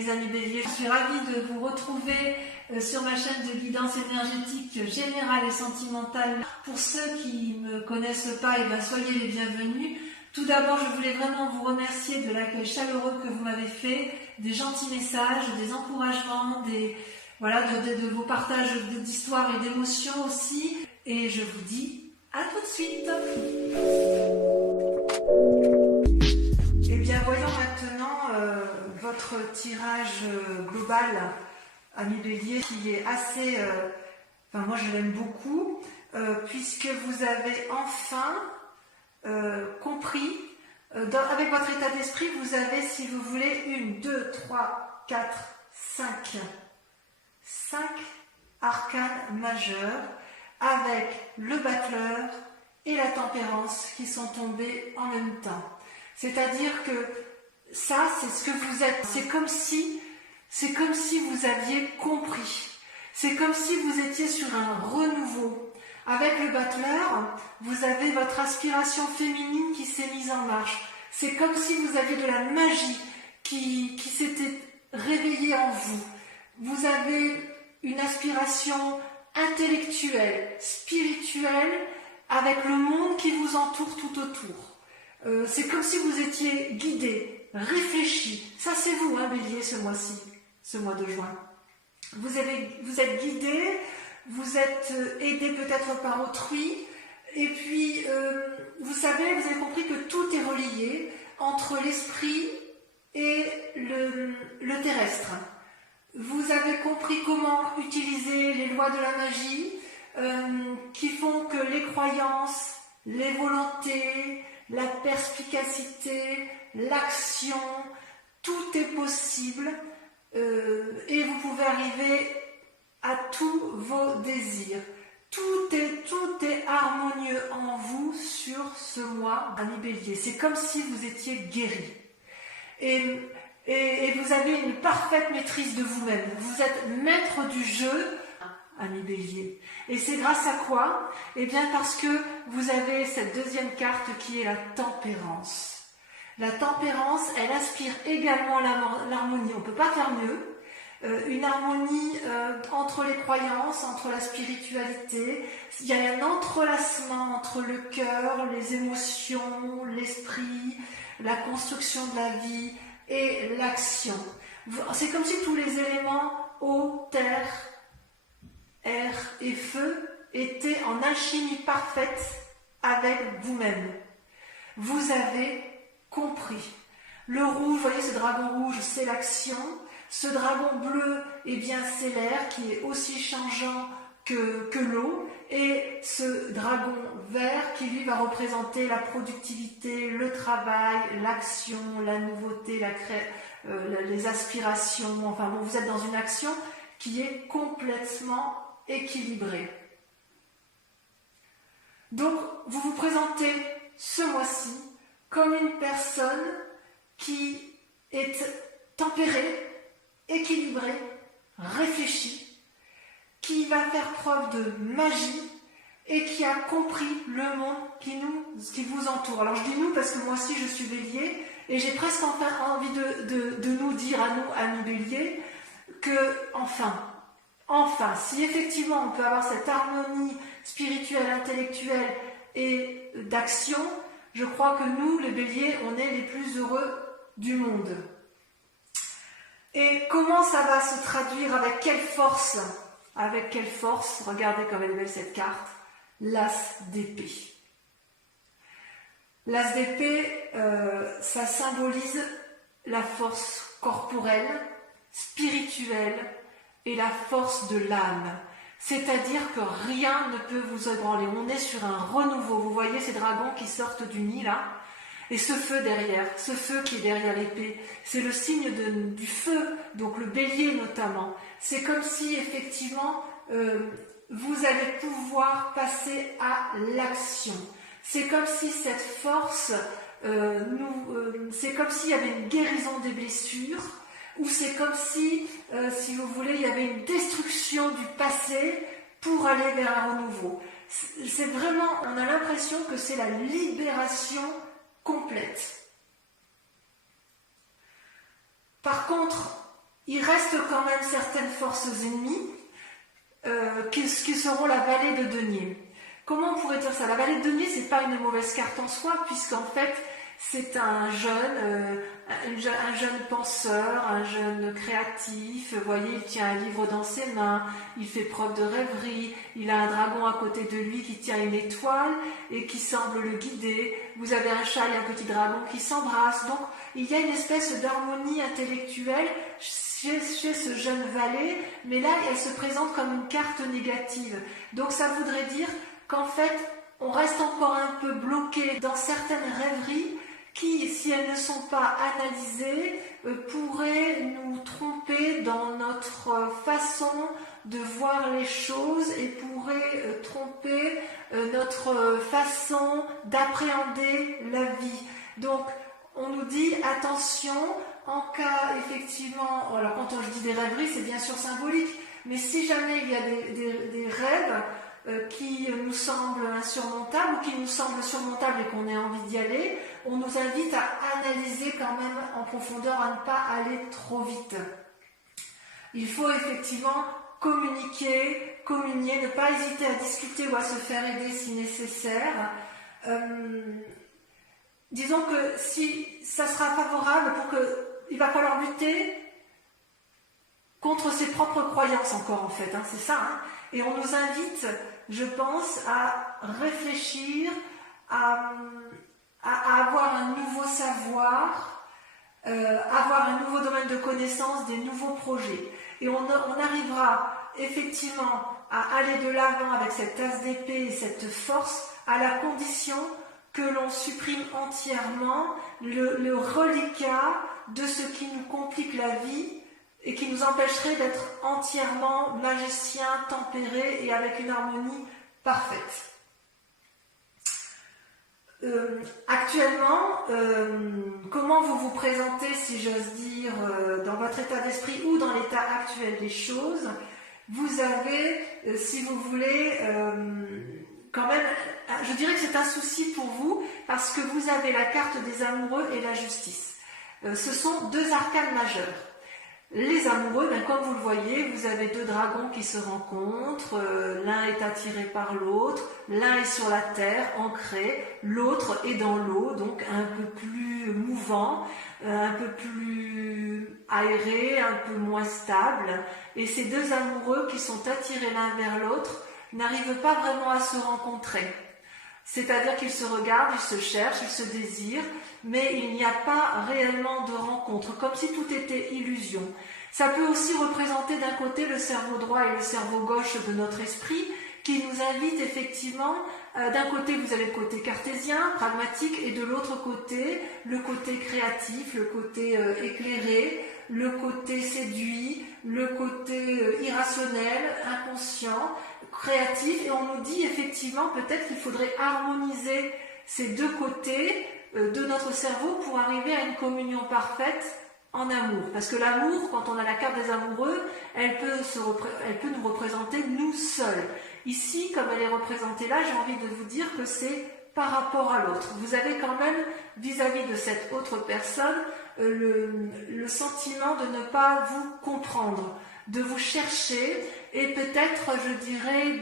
Les amis Bélier, je suis ravie de vous retrouver sur ma chaîne de guidance énergétique générale et sentimentale. Pour ceux qui ne me connaissent pas, soyez les bienvenus. Tout d'abord, je voulais vraiment vous remercier de l'accueil chaleureux que vous m'avez fait, des gentils messages, des encouragements, de vos partages d'histoires et d'émotions aussi. Et je vous dis à tout de suite. Eh bien, voyons maintenant votre tirage global, ami Bélier, qui est assez... moi, je l'aime beaucoup, puisque vous avez enfin compris, avec votre état d'esprit, vous avez, si vous voulez, 1, 2, 3, 4, 5 arcanes majeurs, avec le battleur et la tempérance qui sont tombés en même temps. C'est-à-dire que ça, c'est ce que vous êtes. C'est comme si vous aviez compris. C'est comme si vous étiez sur un renouveau. Avec le battleur, vous avez votre aspiration féminine qui s'est mise en marche. C'est comme si vous aviez de la magie qui s'était réveillée en vous. Vous avez une aspiration intellectuelle, spirituelle, avec le monde qui vous entoure tout autour. C'est comme si vous étiez guidé, réfléchi. Ça, c'est vous, Bélier, ce mois-ci, ce mois de juin. Vous êtes guidé, vous êtes aidé peut-être par autrui, et puis, vous avez compris que tout est relié entre l'esprit et le terrestre. Vous avez compris comment utiliser les lois de la magie qui font que les croyances, les volontés, la perspicacité, l'action, tout est possible et vous pouvez arriver à tous vos désirs. Tout est harmonieux en vous sur ce mois, ami Bélier. C'est comme si vous étiez guéri. Et vous avez une parfaite maîtrise de vous-même. Vous êtes maître du jeu, ami Bélier. Et c'est grâce à quoi? Eh bien parce que vous avez cette deuxième carte qui est la tempérance. La tempérance, elle aspire également l'harmonie. On ne peut pas faire mieux. Une harmonie entre les croyances, entre la spiritualité. Il y a un entrelacement entre le cœur, les émotions, l'esprit, la construction de la vie et l'action. C'est comme si tous les éléments eau, terre, air et feu étaient en alchimie parfaite avec vous-même. Vous avez compris. Le rouge, vous voyez ce dragon rouge, c'est l'action. Ce dragon bleu, c'est l'air qui est aussi changeant que l'eau. Et ce dragon vert qui lui va représenter la productivité, le travail, l'action, la nouveauté, les aspirations. Vous êtes dans une action qui est complètement équilibrée. Donc, vous vous présentez ce mois-ci comme une personne qui est tempérée, équilibrée, réfléchie, qui va faire preuve de magie et qui a compris le monde qui vous entoure. Alors je dis nous parce que moi aussi je suis Bélier et j'ai presque envie de nous dire à nous, amis Bélier, que enfin, si effectivement on peut avoir cette harmonie spirituelle, intellectuelle et d'action, je crois que nous, les Béliers, on est les plus heureux du monde. Et comment ça va se traduire? Avec quelle force? Avec quelle force? Regardez comme elle est belle cette carte. L'as d'épée. L'as d'épée, ça symbolise la force corporelle, spirituelle et la force de l'âme. C'est-à-dire que rien ne peut vous ébranler. On est sur un renouveau. Vous voyez ces dragons qui sortent du nid là? Et ce feu derrière, ce feu qui est derrière l'épée, c'est le signe du feu, donc le bélier notamment. C'est comme si effectivement vous allez pouvoir passer à l'action. C'est comme si cette force, c'est comme s'il y avait une guérison des blessures, ou c'est comme si vous voulez, il y avait une destruction du passé pour aller vers un renouveau. C'est vraiment, on a l'impression que c'est la libération complète. Par contre, il reste quand même certaines forces ennemies qui seront la vallée de denier. Comment on pourrait dire ça? La vallée de denier, c'est pas une mauvaise carte en soi, puisqu'en fait, c'est un jeune penseur, un jeune créatif. Vous voyez, il tient un livre dans ses mains, il fait preuve de rêverie, il a un dragon à côté de lui qui tient une étoile et qui semble le guider. Vous avez un chat et un petit dragon qui s'embrassent. Donc, il y a une espèce d'harmonie intellectuelle chez ce jeune valet, mais là, elle se présente comme une carte négative. Donc, ça voudrait dire qu'en fait, on reste encore un peu bloqué dans certaines rêveries qui, si elles ne sont pas analysées, pourraient nous tromper dans notre façon de voir les choses et pourraient tromper notre façon d'appréhender la vie. Donc, on nous dit attention, en cas effectivement, alors quand je dis des rêveries, c'est bien sûr symbolique, mais si jamais il y a des rêves qui nous semblent insurmontables ou qui nous semblent surmontables et qu'on ait envie d'y aller, on nous invite à analyser quand même en profondeur, à ne pas aller trop vite. Il faut effectivement communiquer, communier, ne pas hésiter à discuter ou à se faire aider si nécessaire. Disons que si ça sera favorable il va falloir lutter contre ses propres croyances encore en fait, hein, c'est ça. Hein. Et on nous invite, je pense, à réfléchir, à avoir un nouveau savoir, avoir un nouveau domaine de connaissance, des nouveaux projets. Et on arrivera effectivement à aller de l'avant avec cette tasse d'épée et cette force à la condition que l'on supprime entièrement le reliquat de ce qui nous complique la vie et qui nous empêcherait d'être entièrement magicien, tempéré et avec une harmonie parfaite. Actuellement, comment vous vous présentez, si j'ose dire, dans votre état d'esprit ou dans l'état actuel des choses? Vous avez, si vous voulez, quand même, je dirais que c'est un souci pour vous parce que vous avez la carte des amoureux et la justice. Ce sont deux arcanes majeures. Les amoureux, ben, comme vous le voyez, vous avez deux dragons qui se rencontrent, l'un est attiré par l'autre, l'un est sur la terre, ancré, l'autre est dans l'eau, donc un peu plus mouvant, un peu plus aéré, un peu moins stable. Et ces deux amoureux qui sont attirés l'un vers l'autre n'arrivent pas vraiment à se rencontrer. C'est-à-dire qu'ils se regardent, ils se cherchent, ils se désirent, mais il n'y a pas réellement de rencontre, comme si tout était illusion. Ça peut aussi représenter d'un côté le cerveau droit et le cerveau gauche de notre esprit, qui nous invite effectivement, d'un côté vous avez le côté cartésien, pragmatique, et de l'autre côté, le côté créatif, le côté éclairé, le côté séduit, le côté irrationnel, inconscient, créatif, et on nous dit effectivement peut-être qu'il faudrait harmoniser ces deux côtés de notre cerveau pour arriver à une communion parfaite en amour. Parce que l'amour, quand on a la carte des amoureux, elle peut nous représenter nous seuls. Ici, comme elle est représentée là, j'ai envie de vous dire que c'est par rapport à l'autre. Vous avez quand même, vis-à-vis de cette autre personne, le sentiment de ne pas vous comprendre, de vous chercher et peut-être, je dirais,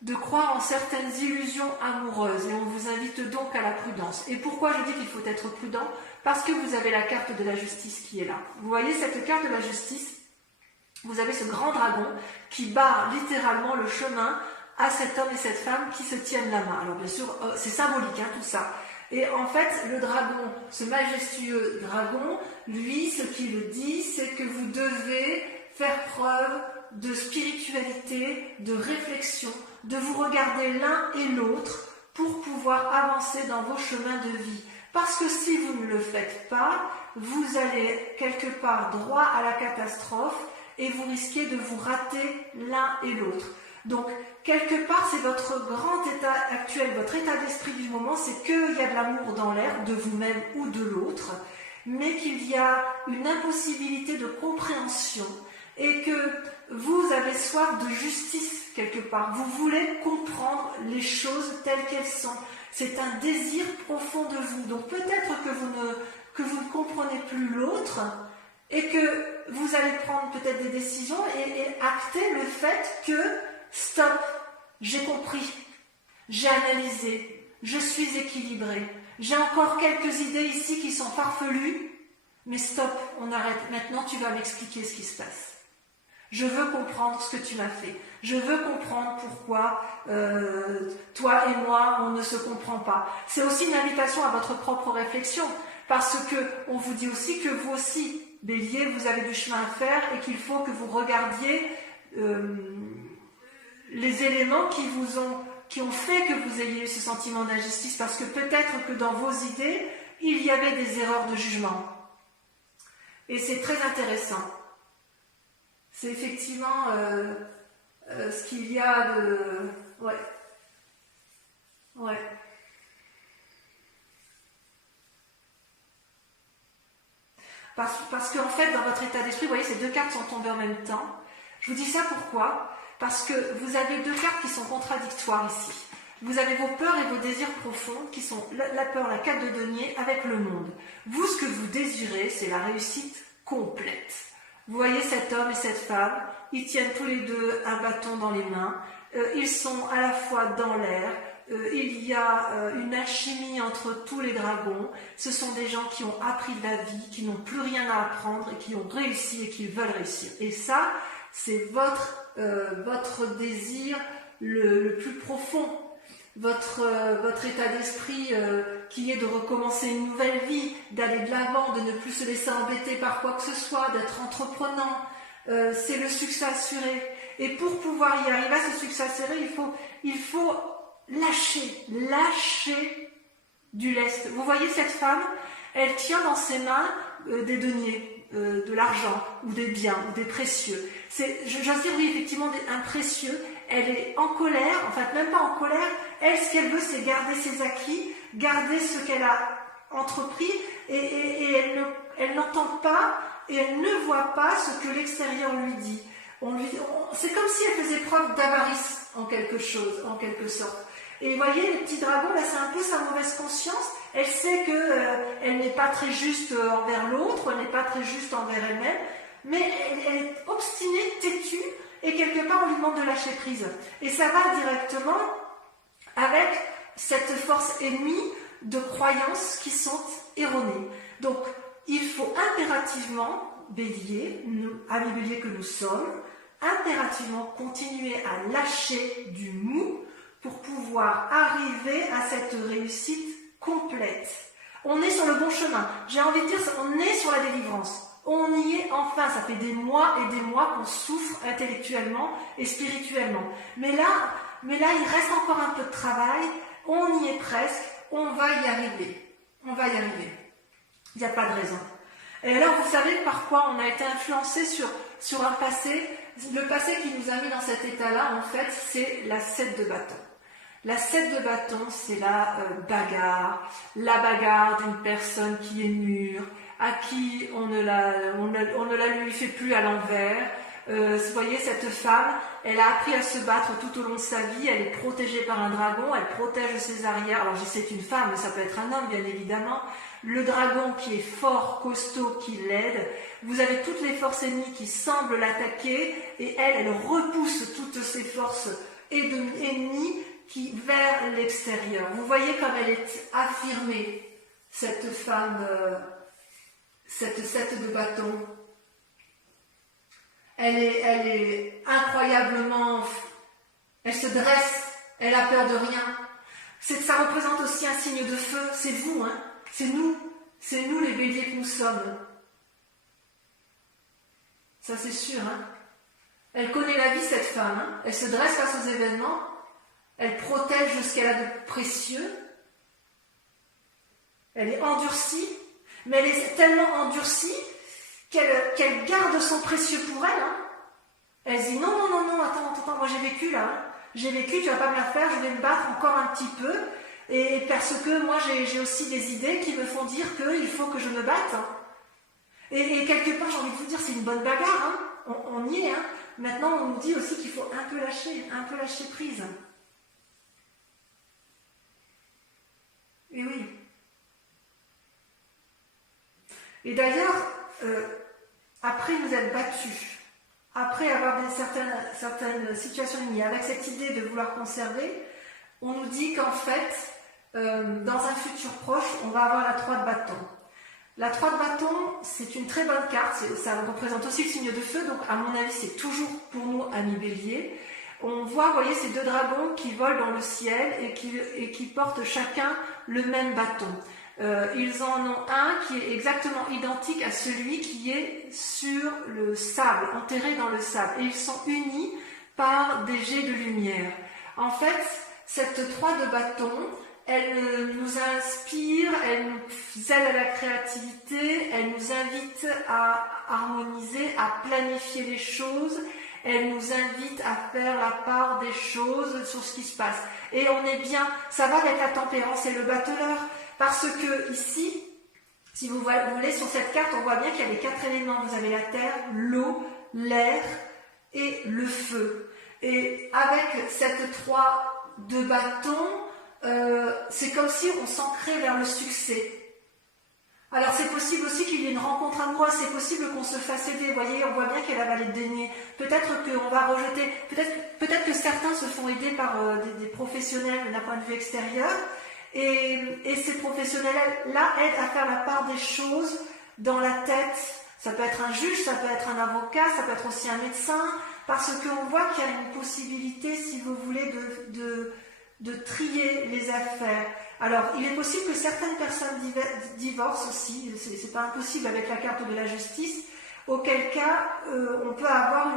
de croire en certaines illusions amoureuses. Et on vous invite donc à la prudence. Et pourquoi je dis qu'il faut être prudent? Parce que vous avez la carte de la justice qui est là. Vous voyez cette carte de la justice? Vous avez ce grand dragon qui barre littéralement le chemin à cet homme et cette femme qui se tiennent la main. Alors bien sûr, c'est symbolique, hein, tout ça. Et en fait, le dragon, ce majestueux dragon, lui, ce qu'il dit, c'est que vous devez faire preuve de spiritualité, de réflexion, de vous regarder l'un et l'autre pour pouvoir avancer dans vos chemins de vie. Parce que si vous ne le faites pas, vous allez quelque part droit à la catastrophe et vous risquez de vous rater l'un et l'autre. Donc, quelque part, c'est votre grand état actuel, votre état d'esprit du moment, c'est qu'il y a de l'amour dans l'air, de vous-même ou de l'autre, mais qu'il y a une impossibilité de compréhension et que vous avez soif de justice quelque part. Vous voulez comprendre les choses telles qu'elles sont. C'est un désir profond de vous. Donc peut-être que vous ne comprenez plus l'autre et que vous allez prendre peut-être des décisions et acter le fait que stop, j'ai compris, j'ai analysé, je suis équilibré, j'ai encore quelques idées ici qui sont farfelues, mais stop, on arrête, maintenant tu vas m'expliquer ce qui se passe. Je veux comprendre ce que tu m'as fait. Je veux comprendre pourquoi toi et moi, on ne se comprend pas. C'est aussi une invitation à votre propre réflexion, parce que on vous dit aussi que vous aussi, Bélier, vous avez du chemin à faire et qu'il faut que vous regardiez les éléments qui ont fait que vous ayez eu ce sentiment d'injustice, parce que peut-être que dans vos idées, il y avait des erreurs de jugement. Et c'est très intéressant. C'est effectivement ce qu'il y a de... Ouais. Ouais. Parce qu'en fait, dans votre état d'esprit, vous voyez, ces deux cartes sont tombées en même temps. Je vous dis ça pourquoi? Parce que vous avez deux cartes qui sont contradictoires ici. Vous avez vos peurs et vos désirs profonds qui sont la peur, la carte de denier avec le monde. Vous, ce que vous désirez, c'est la réussite complète. Vous voyez cet homme et cette femme, ils tiennent tous les deux un bâton dans les mains, ils sont à la fois dans l'air, il y a une alchimie entre tous les dragons, ce sont des gens qui ont appris de la vie, qui n'ont plus rien à apprendre et qui ont réussi et qui veulent réussir. Et ça, c'est votre désir le plus profond, votre état d'esprit qui est de recommencer une nouvelle vie, d'aller de l'avant, de ne plus se laisser embêter par quoi que ce soit, d'être entreprenant. C'est le succès assuré. Et pour pouvoir y arriver à ce succès assuré, il faut lâcher du lest. Vous voyez cette femme, elle tient dans ses mains des deniers, de l'argent, ou des biens, ou des précieux. J'ose dire, oui, effectivement, un précieux. Elle est en colère, en fait, même pas en colère. Elle, ce qu'elle veut, c'est garder ses acquis, garder ce qu'elle a entrepris, et elle n'entend pas, et elle ne voit pas ce que l'extérieur lui dit. C'est comme si elle faisait preuve d'avarice en quelque sorte. Et vous voyez, le petit dragon, là, c'est un peu sa mauvaise conscience. Elle sait qu'elle n'est pas très juste envers l'autre, elle n'est pas très juste envers elle-même, mais elle est obstinée, têtue, et quelque part, on lui demande de lâcher prise. Et ça va directement avec cette force ennemie de croyances qui sont erronées. Donc, il faut impérativement, Bélier, amis Bélier que nous sommes, impérativement continuer à lâcher du mou pour pouvoir arriver à cette réussite complète. On est sur le bon chemin. J'ai envie de dire, on est sur la délivrance. On y est enfin. Ça fait des mois et des mois qu'on souffre intellectuellement et spirituellement. Mais là, il reste encore un peu de travail. On y est presque. On va y arriver. On va y arriver. Il n'y a pas de raison. Et alors, vous savez par quoi on a été influencé sur un passé. Le passé qui nous a mis dans cet état-là, en fait, c'est la 7 de bâton. La 7 de bâton, c'est la bagarre d'une personne qui est mûre, à qui on ne la lui fait plus à l'envers. Vous voyez, cette femme, elle a appris à se battre tout au long de sa vie, elle est protégée par un dragon, elle protège ses arrières. Alors, je sais qu'une femme, mais ça peut être un homme, bien évidemment. Le dragon qui est fort, costaud, qui l'aide. Vous avez toutes les forces ennemies qui semblent l'attaquer, et elle repousse toutes ces forces ennemies vers l'extérieur. Vous voyez comme elle est affirmée, cette femme, cette 7 de bâton. Elle est incroyablement... Elle se dresse, elle a peur de rien. Ça représente aussi un signe de feu. C'est vous, hein. C'est nous les béliers que nous sommes. Ça c'est sûr, hein. Elle connaît la vie, cette femme, hein. Elle se dresse face aux événements. Elle protège ce qu'elle a de précieux. Elle est endurcie, mais elle est tellement endurcie qu'elle garde son précieux pour elle. Hein. Elle se dit non, attends, moi j'ai vécu là. Hein. J'ai vécu, tu vas pas me la faire, je vais me battre encore un petit peu. Et parce que moi j'ai aussi des idées qui me font dire qu'il faut que je me batte. Hein. Et quelque part, j'ai envie de vous dire, c'est une bonne bagarre. Hein. On y est. Hein. Maintenant, on nous dit aussi qu'il faut un peu lâcher prise. Et oui. Et d'ailleurs, après vous êtes battu, après avoir certaines situations liées, avec cette idée de vouloir conserver, on nous dit qu'en fait, dans un futur proche, on va avoir la 3 de bâton. La 3 de bâton, c'est une très bonne carte, ça représente aussi le signe de feu, donc à mon avis, c'est toujours pour nous ami Bélier. On voit, vous voyez, ces 2 dragons qui volent dans le ciel et qui portent chacun le même bâton. Ils en ont un qui est exactement identique à celui qui est sur le sable, enterré dans le sable. Et ils sont unis par des jets de lumière. En fait, cette 3 de bâton, elle nous inspire, elle nous aide à la créativité, elle nous invite à harmoniser, à planifier les choses, elle nous invite à faire la part des choses sur ce qui se passe. Et on est bien, ça va avec la tempérance et le battleur, parce que ici, si vous voulez, sur cette carte, on voit bien qu'il y a les 4 éléments. Vous avez la terre, l'eau, l'air et le feu. Et avec cette 3 de bâton, c'est comme si on s'ancrait vers le succès. Alors c'est possible aussi qu'il y ait une rencontre amoureuse, c'est possible qu'on se fasse aider. Vous voyez, on voit bien qu'il y a la vallée de denier. Peut-être qu'on va rejeter, peut-être que certains se font aider par des professionnels d'un point de vue extérieur. Et ces professionnels-là aident à faire la part des choses dans la tête. Ça peut être un juge, ça peut être un avocat, ça peut être aussi un médecin, parce qu'on voit qu'il y a une possibilité, si vous voulez, de trier les affaires. Alors, il est possible que certaines personnes divorcent aussi, c'est pas impossible avec la carte de la justice, auquel cas on peut avoir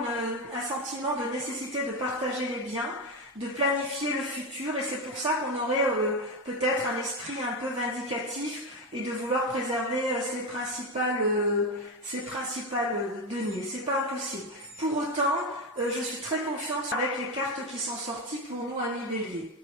un sentiment de nécessité de partager les biens, de planifier le futur, et c'est pour ça qu'on aurait peut-être un esprit un peu vindicatif et de vouloir préserver ses principales deniers. C'est pas impossible. Pour autant, je suis très confiante avec les cartes qui sont sorties pour nous, amis Bélier.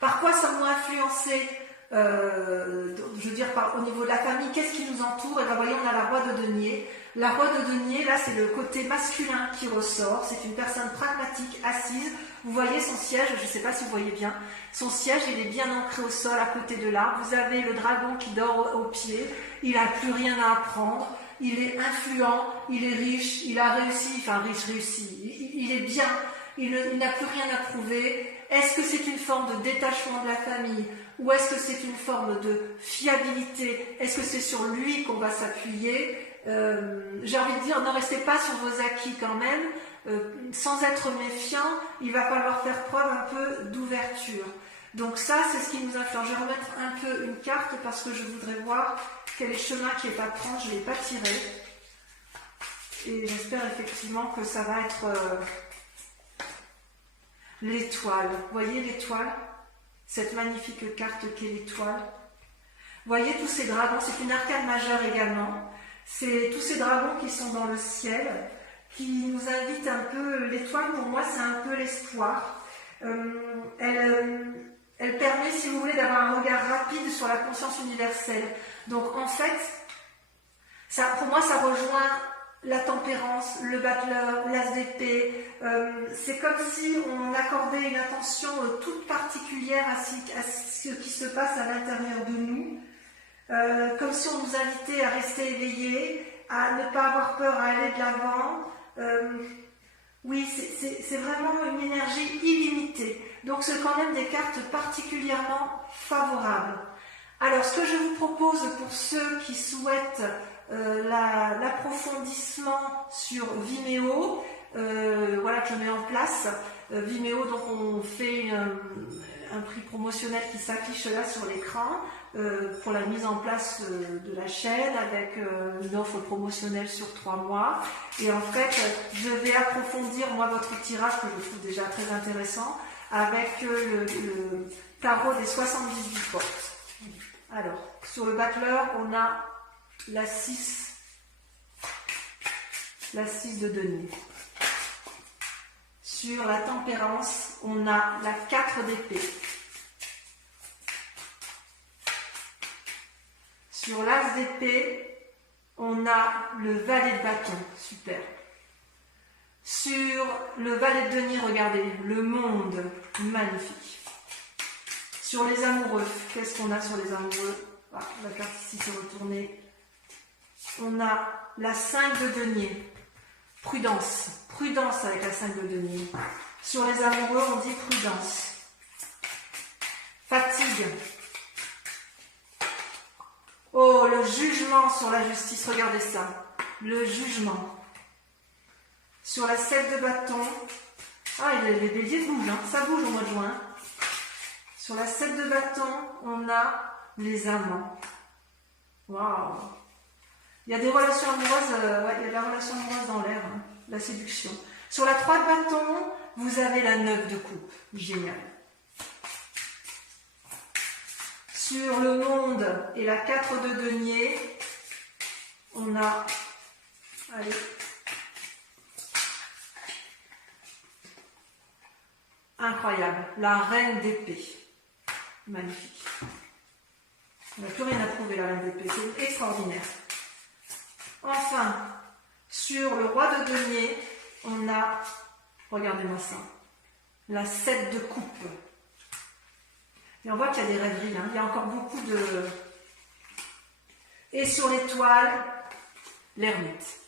Par quoi sommes-nous influencés je veux dire, au niveau de la famille, qu'est-ce qui nous entoure? Et bien, voyez, on a la roi de denier. La roi de denier, là, c'est le côté masculin qui ressort. C'est une personne pragmatique, assise. Vous voyez son siège, je ne sais pas si vous voyez bien. Son siège, il est bien ancré au sol, à côté de l'arbre. Vous avez le dragon qui dort au pied. Il n'a plus rien à apprendre. Il est influent, il est riche, il a réussi, enfin riche, réussi. Il est bien, il n'a plus rien à prouver. Est-ce que c'est une forme de détachement de la famille ou est-ce que c'est une forme de fiabilité? Est-ce que c'est sur lui qu'on va s'appuyer? J'ai envie de dire, ne restez pas sur vos acquis quand même. Sans être méfiant, il va falloir faire preuve un peu d'ouverture. Donc ça, c'est ce qui nous influence. Je vais remettre un peu une carte parce que je voudrais voir quel est le chemin qui est à prendre. Je ne l'ai pas tiré. Et j'espère effectivement que ça va être l'étoile. Vous voyez l'étoile? Cette magnifique carte qu'est l'étoile. Vous voyez tous ces dragons, c'est une arcane majeure également. C'est tous ces dragons qui sont dans le ciel, qui nous invitent un peu. L'étoile, pour moi, c'est un peu l'espoir. Elle permet, si vous voulez, d'avoir un regard rapide sur la conscience universelle. Donc, en fait, pour moi, ça rejoint la tempérance, le battleur, l'as d'épée. C'est comme si on accordait une attention toute particulière à ce qui se passe à l'intérieur de nous. Comme si on nous invitait à rester éveillés, à ne pas avoir peur, à aller de l'avant. Oui, c'est vraiment une énergie illimitée. Donc, c'est quand même des cartes particulièrement favorables. Alors, ce que je vous propose pour ceux qui souhaitent l'approfondissement sur Vimeo, voilà que je mets en place. Vimeo, donc on fait un prix promotionnel qui s'affiche là sur l'écran pour la mise en place de la chaîne avec une offre promotionnelle sur 3 mois. Et en fait, je vais approfondir moi votre tirage que je trouve déjà très intéressant avec le tarot des 78 portes. Alors, sur le battleur, on a la 6 de denier. Sur la tempérance, on a la 4 d'épée. Sur l'as d'épée, on a le valet de bâton. Super. Sur le valet de denier, regardez, le monde, magnifique. Sur les amoureux, qu'est-ce qu'on a sur les amoureux? Ah, la carte ici s'est retournée. on a la 5 de denier. Prudence, prudence avec la 5 de denier. Sur les amoureux, on dit prudence. Fatigue. Oh, le jugement sur la justice, regardez ça. Le jugement. Sur la 7 de bâton, ah, les béliers bougent, hein. Ça bouge au mois de juin. Sur la 7 de bâton, on a les amants. Waouh! Il y a des relations amoureuses, ouais, il y a de la relation amoureuse dans l'air, hein, la séduction. Sur la 3 de bâton, vous avez la 9 de coupe. Génial. Sur le monde et la 4 de denier, on a, allez, incroyable, la reine d'épée. Magnifique. On n'a plus rien à prouver, la reine d'épée, c'est extraordinaire. Enfin, sur le roi de denier, on a, regardez-moi ça, la 7 de coupe. Et on voit qu'il y a des rêveries, hein. Il y a encore beaucoup de... Et sur l'étoile, l'ermite.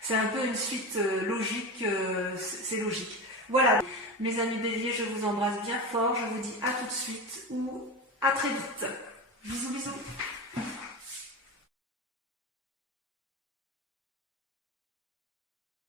C'est un peu une suite logique, c'est logique. Voilà, mes amis béliers, je vous embrasse bien fort, je vous dis à tout de suite ou à très vite. Bisous, bisous.